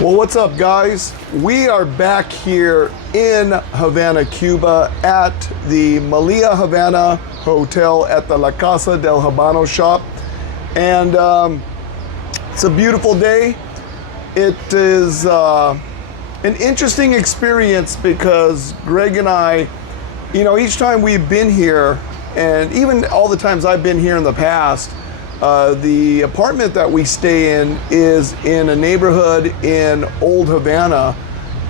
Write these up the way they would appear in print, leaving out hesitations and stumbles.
Well, what's up, guys? We are back here in Havana, Cuba at the Malia Havana Hotel at the La Casa del Habanos shop. And it's a beautiful day. It is an interesting experience because Greg and I, you know, each time we've been here, and even all the times I've been here in the past, the apartment that we stay in is in a neighborhood in Old Havana,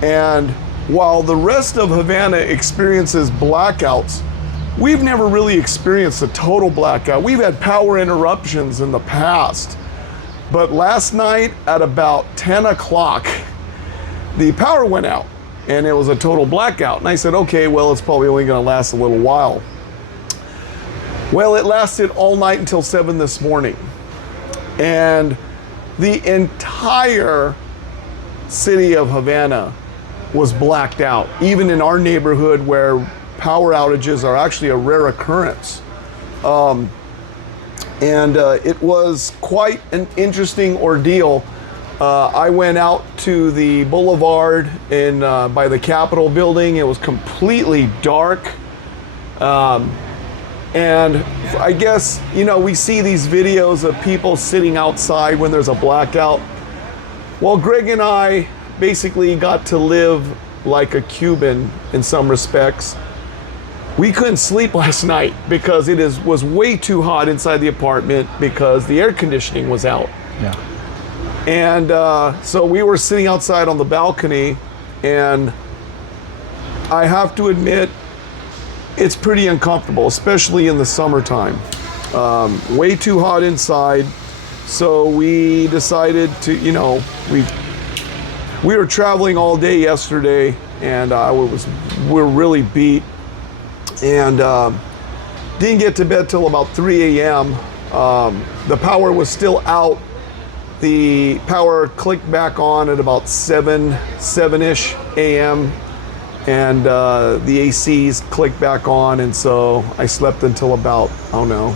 and while the rest of Havana experiences blackouts, we've never really experienced a total blackout. We've had power interruptions in the past, but last night at about 10 o'clock, the power went out and it was a total blackout. And I said, okay, well, it's probably only gonna last a little while. Well, it lasted all night until 7 this morning. And the entire city of Havana was blacked out, even in our neighborhood where power outages are actually a rare occurrence. It was quite an interesting ordeal. I went out to the boulevard in by the Capitol building. It was completely dark. And I guess, you know, we see these videos of people sitting outside when there's a blackout. Well, Greg and I basically got to live like a Cuban in some respects. We couldn't sleep last night because it was way too hot inside the apartment because the air conditioning was out. Yeah. And so we were sitting outside on the balcony, and I have to admit, it's pretty uncomfortable, especially in the summertime. Way too hot inside. So we decided to, you know, we were traveling all day yesterday, and we were really beat, and didn't get to bed till about 3 a.m. The power was still out. The power clicked back on at about 7-ish a.m. and the ACs clicked back on, and so I slept until about, I don't know,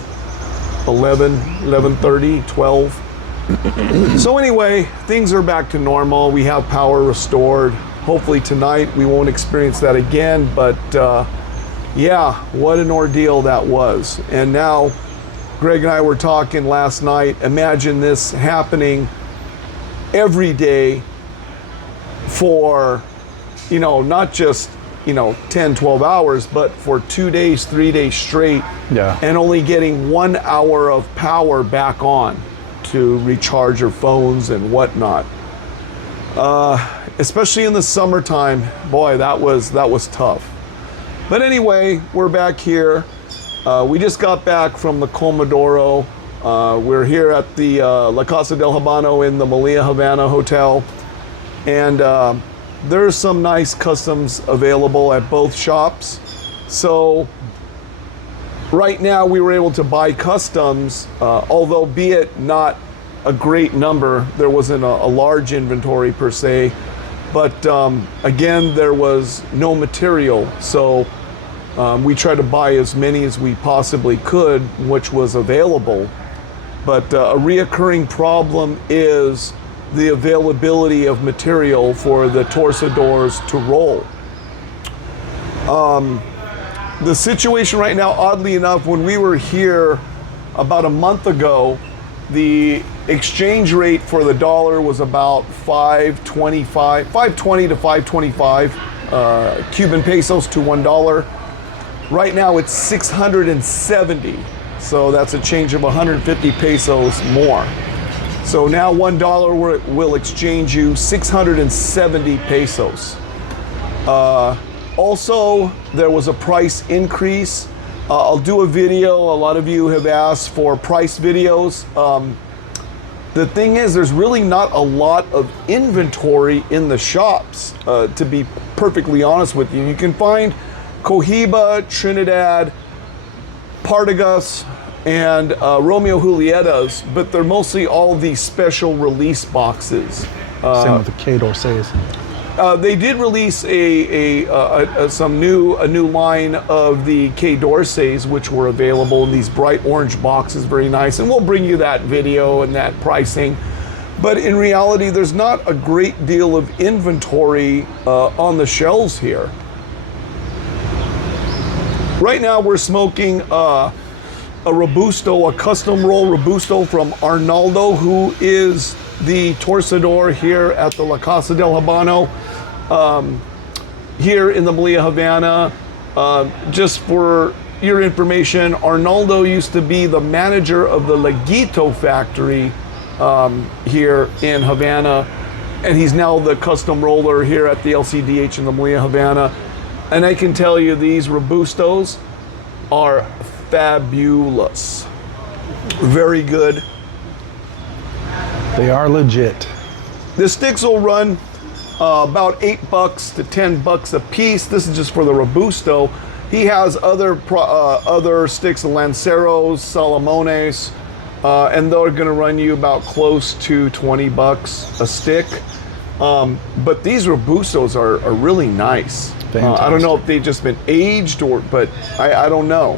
11:30, 12. So anyway, things are back to normal. We have power restored. Hopefully tonight we won't experience that again, but yeah, what an ordeal that was. And now Greg and I were talking last night, imagine this happening every day for, you know, not just, you know, 10, 12 hours, but for 2 days, 3 days straight. Yeah. And only getting 1 hour of power back on to recharge your phones and whatnot. Especially in the summertime, boy, that was tough. But anyway, we're back here. We just got back from the Comodoro. We're here at the La Casa del Habano in the Malia Havana Hotel. And there's some nice customs available at both shops. So right now we were able to buy customs, although be it not a great number, there wasn't a large inventory per se, but again, there was no material. So we tried to buy as many as we possibly could, which was available. But a reoccurring problem is the availability of material for the torsadors to roll. The situation right now, oddly enough, when we were here about a month ago, the exchange rate for the dollar was about 520 to 525 Cuban pesos to $1. Right now it's 670, so that's a change of 150 pesos more. So now $1 will exchange you 670 pesos. Also, there was a price increase. I'll do a video. A lot of you have asked for price videos. The thing is, there's really not a lot of inventory in the shops, to be perfectly honest with you. You can find Cohiba, Trinidad, Partagas, and Romeo Julietas, but they're mostly all these special release boxes. Same with the Cador says. They did release a new line of the K Dorsays, which were available in these bright orange boxes, very nice. And we'll bring you that video and that pricing. But in reality, there's not a great deal of inventory on the shelves here. Right now we're smoking a Robusto, a custom roll Robusto from Arnaldo, who is the torcedor here at the La Casa del Habano, here in the Malia Havana. Just for your information, Arnaldo used to be the manager of the Laguito factory here in Havana, and he's now the custom roller here at the LCDH in the Malia Havana. And I can tell you, these Robustos are fabulous. Very good. They are legit. The sticks will run about $8 to $10 a piece. This is just for the Robusto. He has other sticks, Lanceros, Salomones, and they're going to run you about close to $20 a stick. But these Robustos are really nice. I don't know if they've just been aged but I don't know.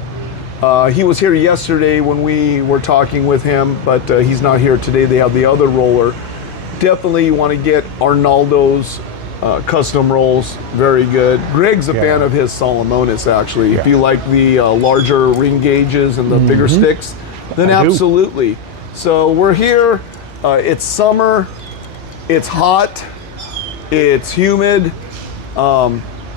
He was here yesterday when we were talking with him, but he's not here today. They have the other roller. Definitely you want to get Arnaldo's custom rolls. Very good. Greg's a fan of his Salomones, actually. If you like the larger ring gauges and the bigger sticks, then absolutely. So we're here. It's summer. It's hot. It's humid.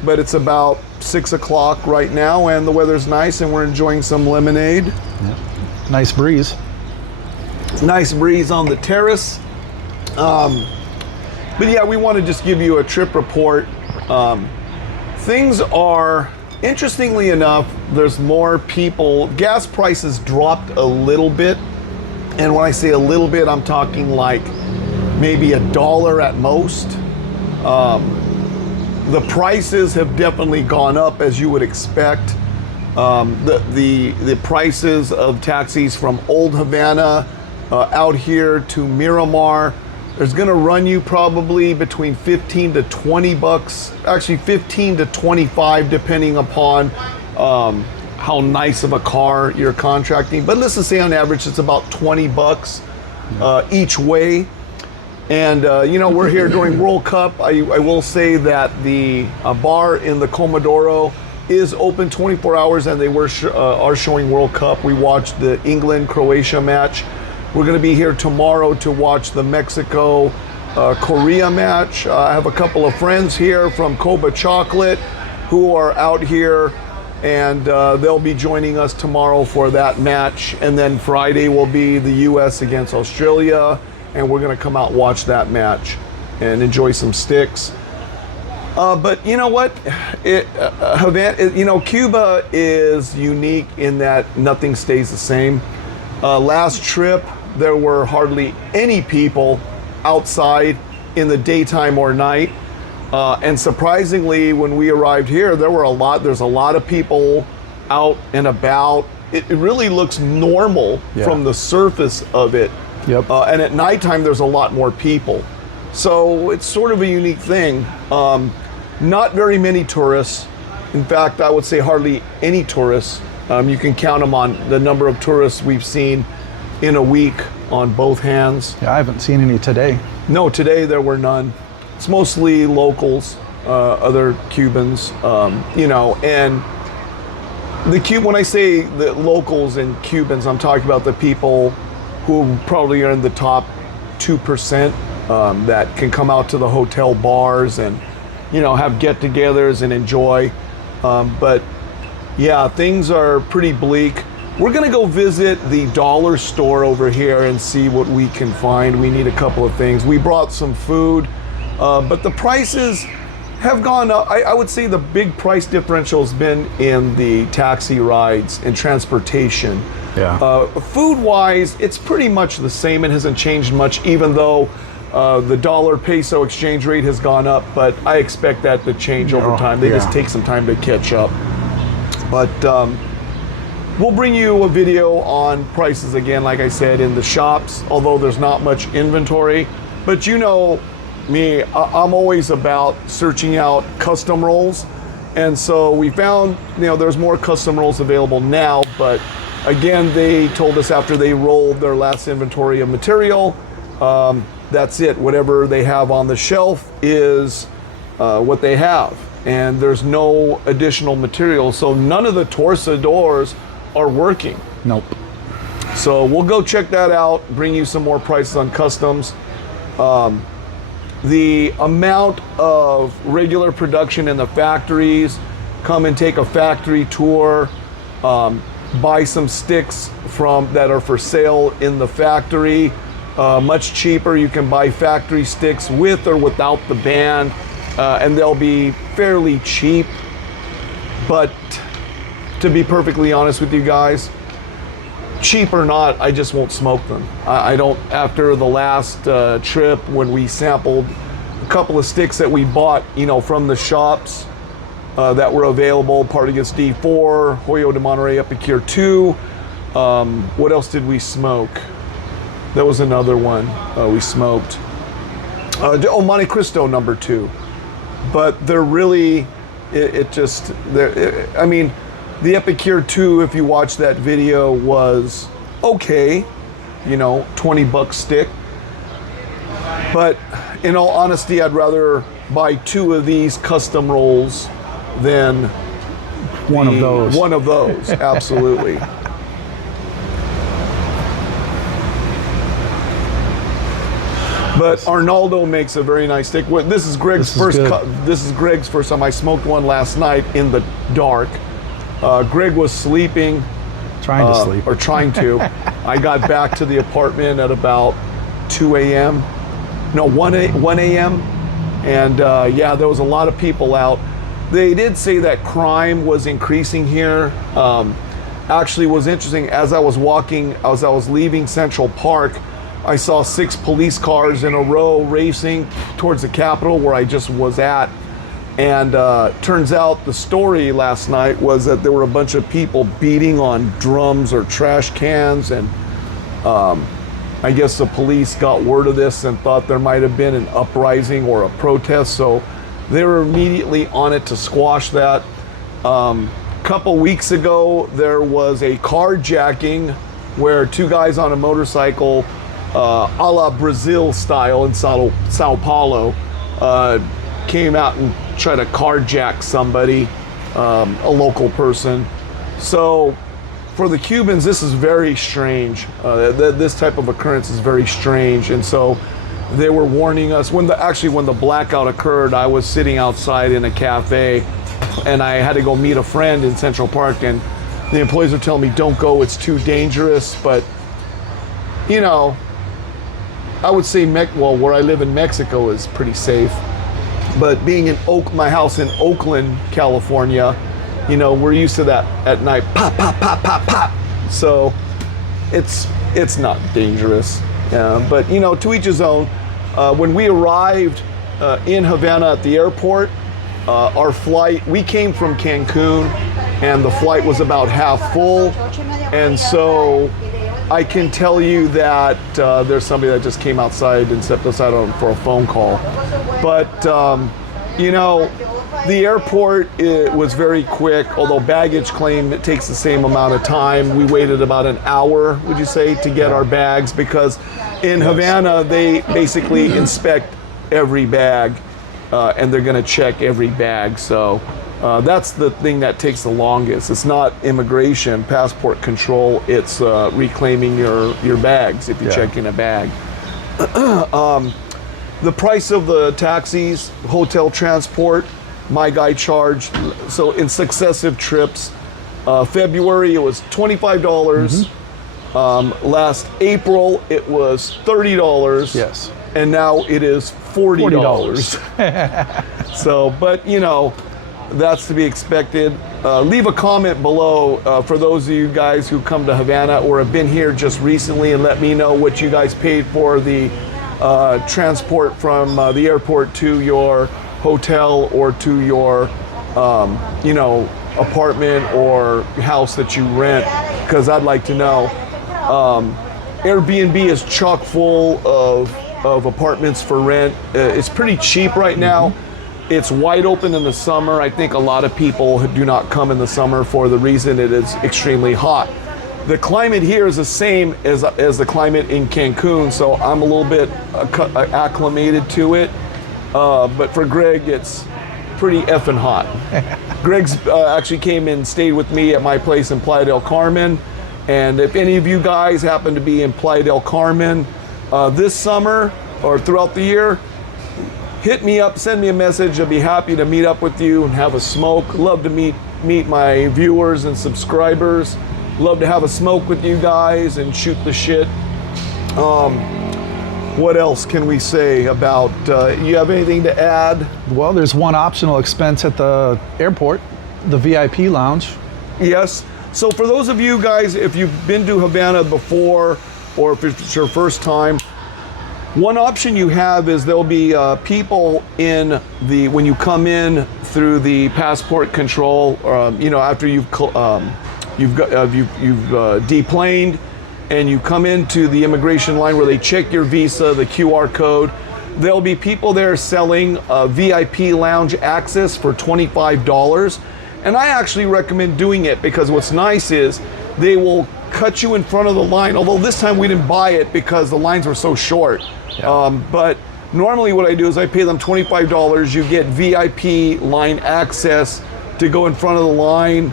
But it's about 6 o'clock right now, and the weather's nice, and we're enjoying some lemonade. Yep. Nice breeze. Nice breeze on the terrace. But yeah, we want to just give you a trip report. Things are, interestingly enough, there's more people. Gas prices dropped a little bit, and when I say a little bit, I'm talking like maybe $1 at most. The prices have definitely gone up, as you would expect. The prices of taxis from Old Havana out here to Miramar, there's going to run you probably between 15 to 20 bucks, actually 15 to 25, depending upon how nice of a car you're contracting. But let's just say on average it's about 20 bucks each way. And, you know, we're here during World Cup. I will say that the bar in the Comodoro is open 24 hours, and they are showing World Cup. We watched the England-Croatia match. We're going to be here tomorrow to watch the Mexico-Korea match. I have a couple of friends here from Cuba Chocolate who are out here, and they'll be joining us tomorrow for that match. And then Friday will be the U.S. against Australia, and we're going to come out and watch that match and enjoy some sticks. But you know what? Cuba is unique in that nothing stays the same. Last trip, there were hardly any people outside in the daytime or night. And surprisingly, when we arrived here, there's a lot of people out and about. It really looks normal from the surface of it. Yep. And at nighttime, there's a lot more people. So it's sort of a unique thing. Not very many tourists. In fact, I would say hardly any tourists. You can count them on the number of tourists we've seen in a week on both hands. Yeah, I haven't seen any today. No, today there were none. It's mostly locals, other Cubans, and when I say the locals and Cubans, I'm talking about the people who probably are in the top 2% that can come out to the hotel bars and, have get-togethers and enjoy. But yeah, things are pretty bleak. We're gonna go visit the dollar store over here and see what we can find. We need a couple of things. We brought some food, but the prices have gone up. I would say the big price differential has been in the taxi rides and transportation. Yeah. Food-wise, it's pretty much the same. It hasn't changed much, even though the dollar-peso exchange rate has gone up. But I expect that to change over time. They just take some time to catch up. But we'll bring you a video on prices again, like I said, in the shops, although there's not much inventory. But you know me, I'm always about searching out custom rolls. And so we found, there's more custom rolls available now, but again, they told us after they rolled their last inventory of material, that's it. Whatever they have on the shelf is what they have, and there's no additional material. So none of the torcedores are working. Nope. So we'll go check that out, bring you some more prices on customs. The amount of regular production in the factories, come and take a factory tour, buy some sticks that are for sale in the factory. Much cheaper. You can buy factory sticks with or without the band, and they'll be fairly cheap. But to be perfectly honest with you guys, cheap or not, I just won't smoke them. I don't, after the last trip when we sampled a couple of sticks that we bought, from the shops that were available, Partagas D4, Hoyo de Monterrey Epicure 2. What else did we smoke? That was another one we smoked. Monte Cristo number 2. But they're really, I mean, the Epicure 2, if you watch that video, was okay, $20 stick. But in all honesty, I'd rather buy 2 of these custom rolls than One of those, absolutely. But Arnaldo makes a very nice stick. This is Greg's this is Greg's first time. I smoked one last night in the dark. Greg was sleeping. Trying to sleep. Or trying to. I got back to the apartment at about 2 a.m. No, 1 a.m. And yeah, there was a lot of people out. They did say that crime was increasing here. Actually, it was interesting. As I was leaving Central Park, I saw 6 police cars in a row racing towards the Capitol where I just was at. And turns out the story last night was that there were a bunch of people beating on drums or trash cans. And I guess the police got word of this and thought there might have been an uprising or a protest. So they were immediately on it to squash that. Couple weeks ago, there was a carjacking where 2 guys on a motorcycle, a la Brazil style in Sao Paulo, came out and tried to carjack somebody, a local person. So for the Cubans, this is very strange. This type of occurrence is very strange. And so they were warning us. When the blackout occurred, I was sitting outside in a cafe and I had to go meet a friend in Central Park, and the employees were telling me, don't go, it's too dangerous. But, I would say, where I live in Mexico is pretty safe. But being in my house in Oakland, California, we're used to that at night, pop, pop, pop, pop, pop. So it's not dangerous. But, to each his own. When we arrived in Havana at the airport, our flight, we came from Cancun, and the flight was about half full. And so I can tell you that there's somebody that just came outside and stepped aside for a phone call. But, the airport, it was very quick, although baggage claim, it takes the same amount of time. We waited about an hour, would you say, to get our bags, because in Havana, they basically inspect every bag, and they're going to check every bag. So that's the thing that takes the longest. It's not immigration, passport control. It's reclaiming your bags if you check in a bag. The price of the taxis, hotel transport, my guy charged, so in successive trips, February it was $25. Last April it was $30. Yes. And now it is $40. So, but that's to be expected. Leave a comment below for those of you guys who come to Havana or have been here just recently, and let me know what you guys paid for the transport from the airport to your hotel or to your apartment or house that you rent, because I'd like to know. Airbnb is chock full of apartments for rent. It's pretty cheap right now. It's wide open in the summer. I think a lot of people do not come in the summer for the reason it is extremely hot. The climate here is the same as the climate in Cancun, so I'm a little bit acclimated to it. But for Greg, it's pretty effing hot. Greg's actually came and stayed with me at my place in Playa del Carmen. And if any of you guys happen to be in Playa del Carmen this summer or throughout the year, hit me up, send me a message. I'll be happy to meet up with you and have a smoke. Love to meet my viewers and subscribers. Love to have a smoke with you guys and shoot the shit. What else can we say about, you have anything to add? Well, there's one optional expense at the airport, the VIP lounge. Yes. So for those of you guys, if you've been to Havana before, or if it's your first time, one option you have is there'll be people in the, when you come in through the passport control, after you've deplaned and you come into the immigration line where they check your visa, the QR code, there'll be people there selling VIP lounge access for $25. And I actually recommend doing it because what's nice is they will cut you in front of the line, although this time we didn't buy it because the lines were so short. Yeah. But normally what I do is I pay them $25. You get VIP line access to go in front of the line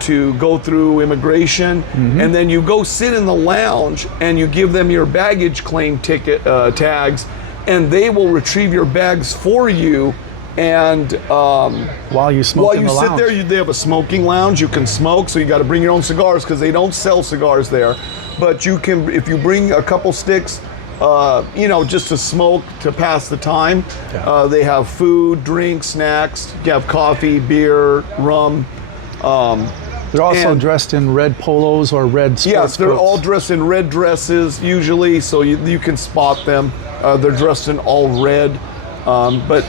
to go through immigration. Mm-hmm. And then you go sit in the lounge and you give them your baggage claim ticket tags, and they will retrieve your bags for you. And while you smoke in the lounge. Sit there, they have a smoking lounge. You can smoke, so you got to bring your own cigars because they don't sell cigars there. But you can, if you bring a couple sticks, just to smoke to pass the time. Yeah. They have food, drinks, snacks. You have coffee, beer, rum. They're also dressed in red polos or red sports Yes, they're coats. all dressed in red dresses usually, so you can spot them. They're dressed in all red. But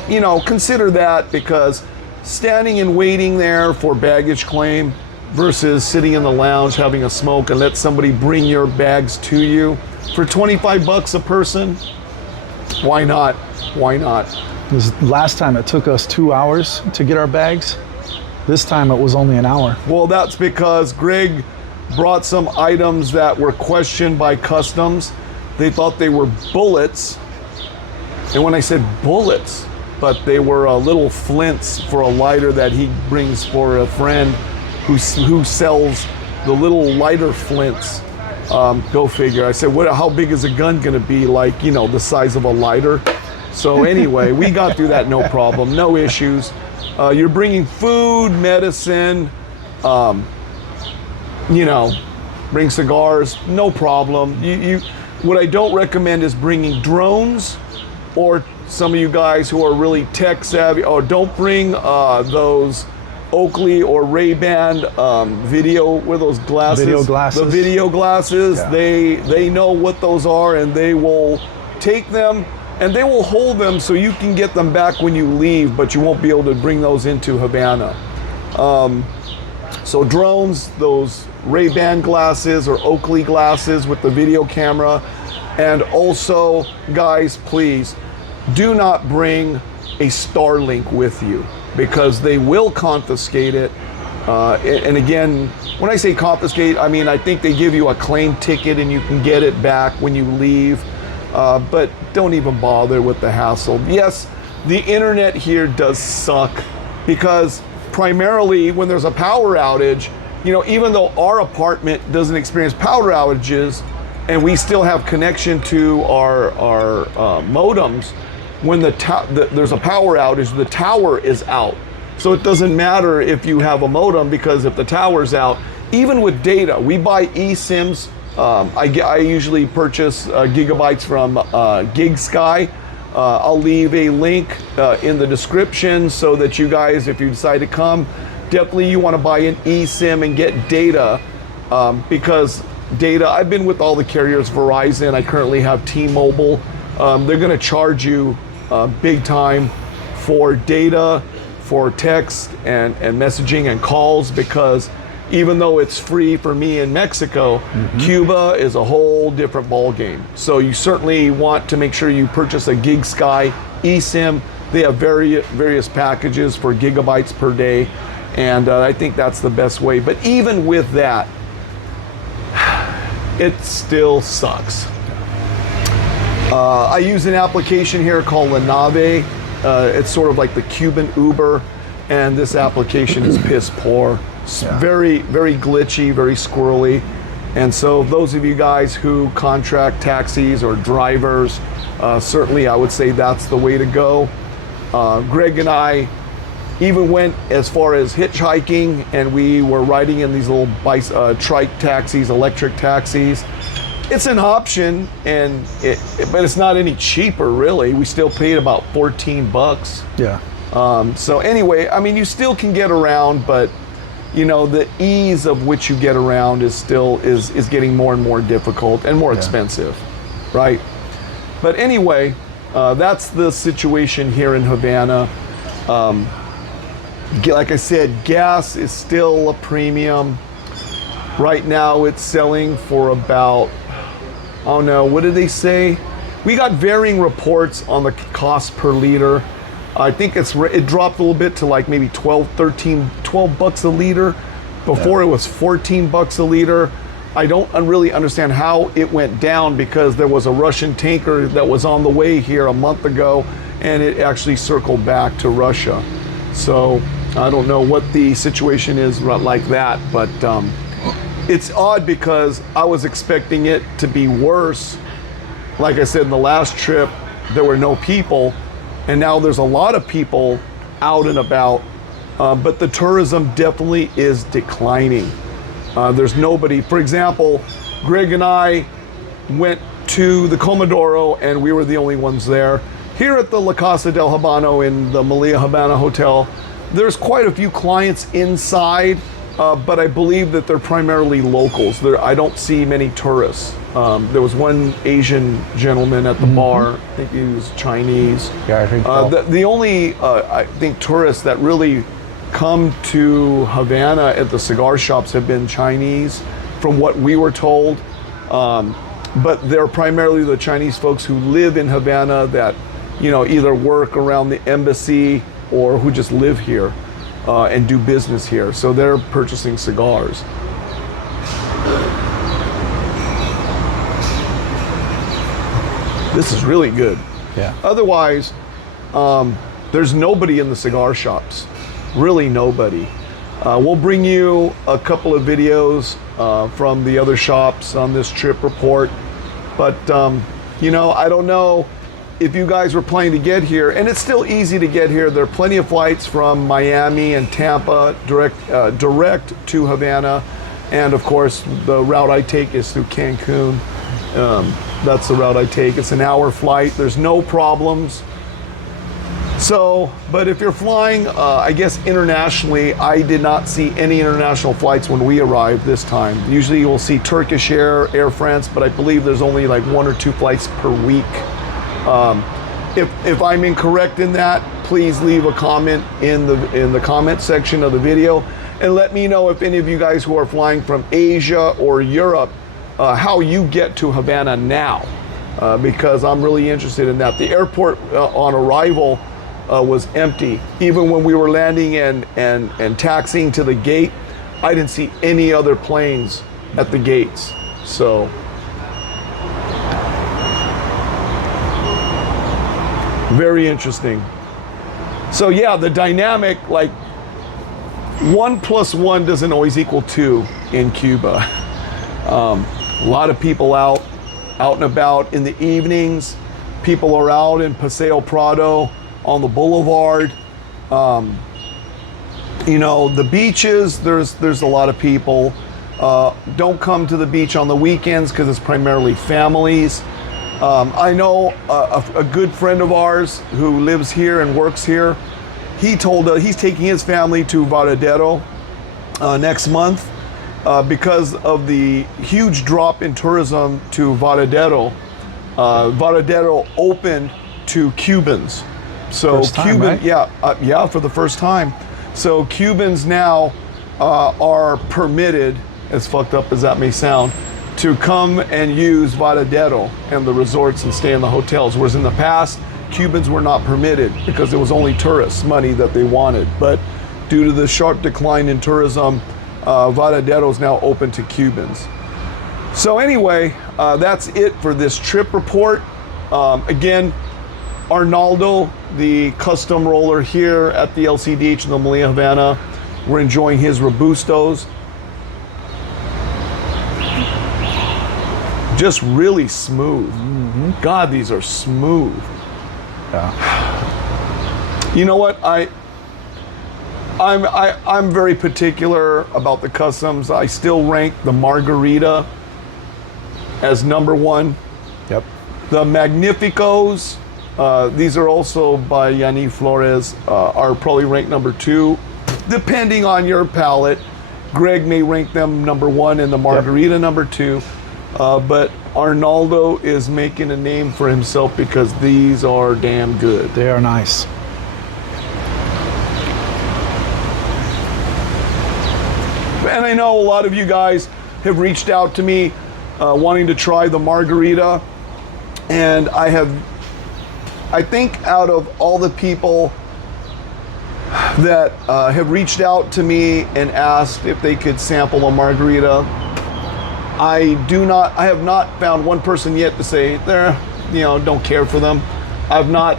consider that, because standing and waiting there for baggage claim versus sitting in the lounge having a smoke and let somebody bring your bags to you for $25 a person, why not? Why not? Last time it took us 2 hours to get our bags. This time it was only an hour. Well, that's because Greg brought some items that were questioned by customs. They thought they were bullets. And when I said bullets, but they were little flints for a lighter that he brings for a friend who sells the little lighter flints. Go figure. I said, how big is a gun going to be? Like, the size of a lighter. So anyway, we got through that no problem, no issues. You're bringing food, medicine, bring cigars, no problem. What I don't recommend is bringing drones, or some of you guys who are really tech savvy, don't bring those Oakley or Ray-Ban video with those glasses. Video glasses. The video glasses. Yeah. They know what those are, and they will take them and they will hold them so you can get them back when you leave, but you won't be able to bring those into Havana. So drones, those Ray-Ban glasses or Oakley glasses with the video camera. And also, guys, please do not bring a Starlink with you, because they will confiscate it. And again, when I say confiscate, I mean, I think they give you a claim ticket and you can get it back when you leave. But don't even bother with the hassle. Yes, the internet here does suck, because primarily when there's a power outage, even though our apartment doesn't experience power outages and we still have connection to our modems, when there's a power outage, the tower is out. So it doesn't matter if you have a modem, because if the tower's out, even with data, we buy eSIMs. I usually purchase gigabytes from GigSky. I'll leave a link in the description so that you guys, if you decide to come, definitely you want to buy an eSIM and get data, because data, I've been with all the carriers, Verizon, I currently have T-Mobile. They're going to charge you big time for data, for text and messaging and calls, because even though it's free for me in Mexico, Cuba is a whole different ball game. So you certainly want to make sure you purchase a GigSky eSIM. They have various packages for gigabytes per day, and I think that's the best way. But even with that, it still sucks. I use an application here called La Nave. It's sort of like the Cuban Uber, and this application is piss poor. It's very, very glitchy, very squirrely. And so those of you guys who contract taxis or drivers, certainly I would say that's the way to go. Greg and I even went as far as hitchhiking, and we were riding in these little trike taxis, electric taxis. It's an option, but it's not any cheaper really. We still paid about $14. Yeah. So anyway, I mean, you still can get around, but you know, the ease of which you get around is still is getting more and more difficult and more expensive, right? But anyway, that's the situation here in Havana. Like I said, gas is still a premium. Right now it's selling for about, I don't know, what did they say? We got varying reports on the cost per liter. I think it dropped a little bit to like maybe 12 bucks a liter. Before it was 14 bucks a liter. I don't really understand how it went down, because there was a Russian tanker that was on the way here a month ago, and it actually circled back to Russia. So I don't know what the situation is like that, but it's odd because I was expecting it to be worse. Like I said, in the last trip, there were no people, and now there's a lot of people out and about, but the tourism definitely is declining. There's nobody. For example, Greg and I went to the Comodoro, and we were the only ones there. Here at the La Casa del Habano in the Malia Havana Hotel, there's quite a few clients inside, but I believe that they're primarily locals. I don't see many tourists. There was one Asian gentleman at the bar. I think he was Chinese. Yeah, I think so. The only, I think, tourists that really come to Havana at the cigar shops have been Chinese, from what we were told. But they're primarily the Chinese folks who live in Havana that, you know, either work around the embassy or who just live here and do business here. So they're purchasing cigars. This is really good. Yeah. Otherwise, there's nobody in the cigar shops. Really nobody. We'll bring you a couple of videos from the other shops on this trip report. But, you know, I don't know if you guys were planning to get here, and it's still easy to get here. There are plenty of flights from Miami and Tampa direct to Havana. And of course, the route I take is through Cancun. That's the route I take. It's an hour flight. There's no problems. So, but if you're flying, I guess internationally, I did not see any international flights when we arrived this time. Usually you'll see Turkish Air, Air France, but I believe there's only like 1 or 2 flights per week. If I'm incorrect in that, please leave a comment in the comment section of the video, and let me know if any of you guys who are flying from Asia or Europe, how you get to Havana now, because I'm really interested in that. The airport on arrival was empty. Even when we were landing and taxiing to the gate, I didn't see any other planes at the gates. So very interesting. So yeah, the dynamic, like 1 + 1 doesn't always equal 2 in Cuba. A lot of people out and about in the evenings. People are out in Paseo Prado on the boulevard. You know, the beaches, there's a lot of people. Don't come to the beach on the weekends because it's primarily families. I know a good friend of ours who lives here and works here. He told us he's taking his family to Varadero next month because of the huge drop in tourism to Varadero. Varadero opened to Cubans. So first time, right? Yeah, for the first time. So Cubans now are permitted, as fucked up as that may sound, to come and use Varadero and the resorts and stay in the hotels. Whereas in the past, Cubans were not permitted because it was only tourists' money that they wanted. But due to the sharp decline in tourism, Varadero is now open to Cubans. So anyway, that's it for this trip report. Again, Arnaldo, the custom roller here at the LCDH in the Malia Havana, we're enjoying his Robustos. Just really smooth. God, these are smooth. Yeah. You know what? I'm very particular about the customs. I still rank the Margarita as number one. Yep. The Magnificos, these are also by Yanni Flores, are probably ranked number two, depending on your palate. Greg may rank them number one and the Margarita number two. But Arnaldo is making a name for himself because these are damn good. They are nice. And I know a lot of you guys have reached out to me wanting to try the Margarita. And I think out of all the people that have reached out to me and asked if they could sample a Margarita, I have not found one person yet to say don't care for them. I've not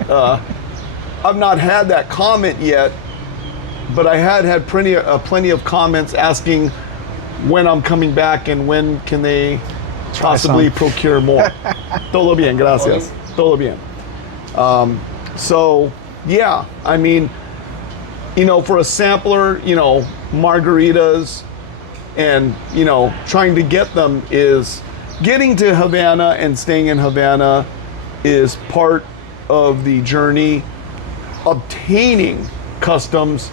had that comment yet, but I had plenty of comments asking when I'm coming back and when can they possibly procure more. Todo bien, gracias. Todo bien. So yeah, I mean, for a sampler, margaritas. And, trying to get them is getting to Havana and staying in Havana is part of the journey. Obtaining customs,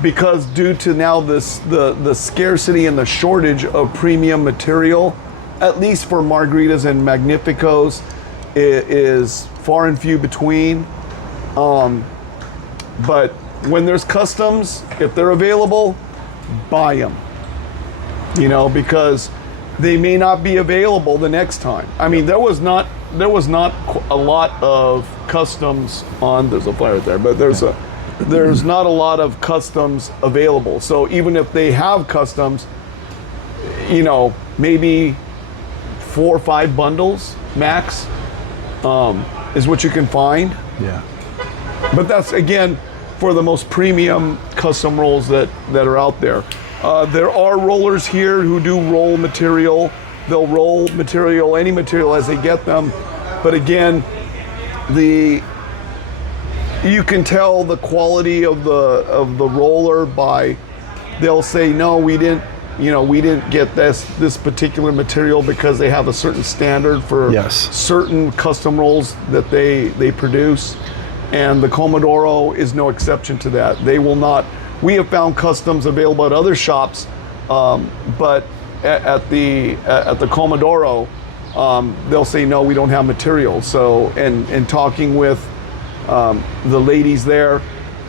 because due to now the scarcity and the shortage of premium material, at least for margaritas and Magnificos, it is far and few between. But when there's customs, if they're available, buy them. Because they may not be available the next time. I mean, there was not a lot of customs on. There's a fire right there, but there's not a lot of customs available. So even if they have customs, maybe 4 or 5 bundles max is what you can find. Yeah. But that's again for the most premium custom rolls that are out there. There are rollers here who do roll material. They'll roll material, any material as they get them. But again, you can tell the quality of the roller by, they'll say, no, we didn't get this particular material because they have a certain standard for certain custom rolls that they produce. And the Comodoro is no exception to that. They will not. We have found customs available at other shops, but at the Comodoro, they'll say no, we don't have material. So, and talking with the ladies there,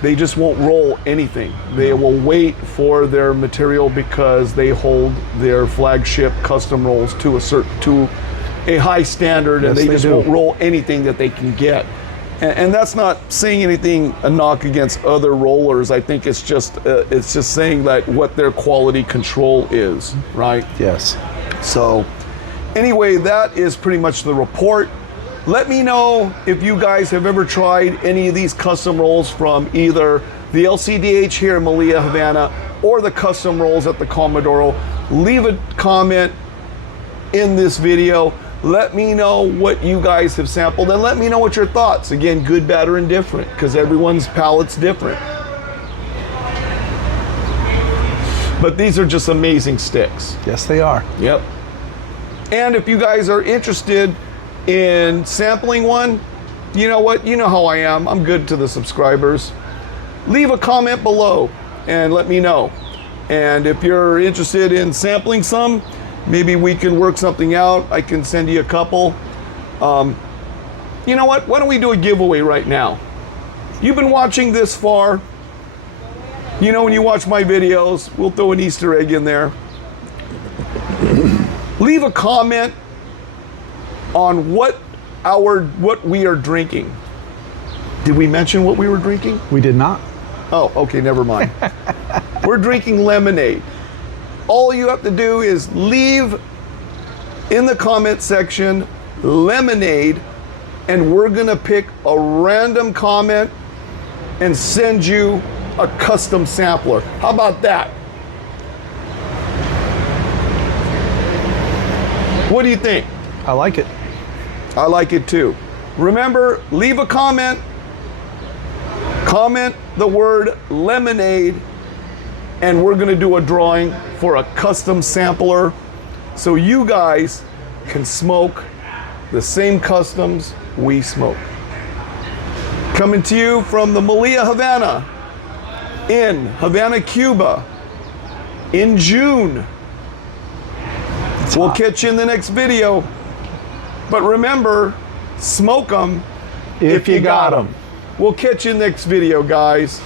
they just won't roll anything. They will wait for their material because they hold their flagship custom rolls to a high standard, and they just won't roll anything that they can get. And that's not saying anything a knock against other rollers. I think it's just saying that what their quality control is, right? Yes. So anyway, that is pretty much the report. Let me know if you guys have ever tried any of these custom rolls from either the LCDH here in Malia, Havana, or the custom rolls at the Comodoro. Leave a comment in this video. Let me know what you guys have sampled, and let me know what your thoughts. Again, good, bad, or indifferent, because everyone's palate's different. But these are just amazing sticks. Yes, they are. Yep. And if you guys are interested in sampling one, you know what? You know how I am. I'm good to the subscribers. Leave a comment below and let me know. And if you're interested in sampling some, maybe we can work something out. I can send you a couple. You know what? Why don't we do a giveaway right now? You've been watching this far. When you watch my videos, we'll throw an Easter egg in there. Leave a comment on what we are drinking. Did we mention what we were drinking? We did not. Oh, okay, never mind. We're drinking lemonade. All you have to do is leave in the comment section, lemonade, and we're gonna pick a random comment and send you a custom sampler. How about that? What do you think? I like it. I like it too. Remember, leave a comment. Comment the word lemonade, and we're gonna do a drawing for a custom sampler so you guys can smoke the same customs we smoke. Coming to you from the Malia Havana in Havana, Cuba in June. We'll catch you in the next video. But remember, smoke them If you got 'em. We'll catch you next video, guys.